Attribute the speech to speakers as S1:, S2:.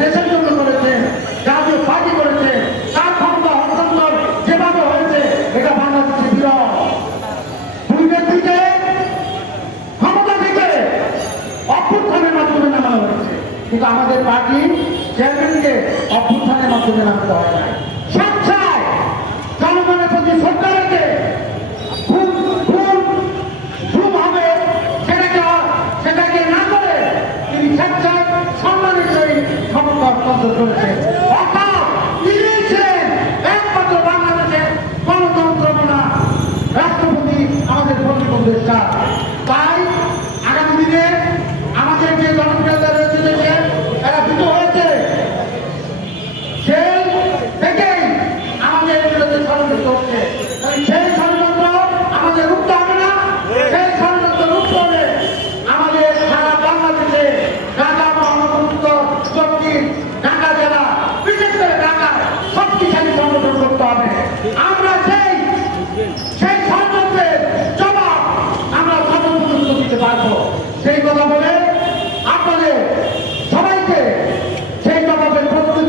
S1: দেশের জন্য করেছে, জাতীয় পার্টি করেছে, তার ক্ষমতা হস্তান্তর যেভাবে হয়েছে, এটা বাংলাদেশে বিরল। দুই ব্যক্তিকে ক্ষমতা থেকে অভ্যুত্থানের মাধ্যমে নামানো হয়েছে। কিন্তু আমাদের পার্টি চেয়ারম্যানকে অভ্যুত্থানের মাধ্যমে নামতে হয় না স্বেচ্ছায় জনগণের প্রতি শ্রদ্ধা রেখে সেটাকে না করে তিনি স্বেচ্ছায় ক্ষমতা হস্তান্তর সেই কথা বলে আপনাদের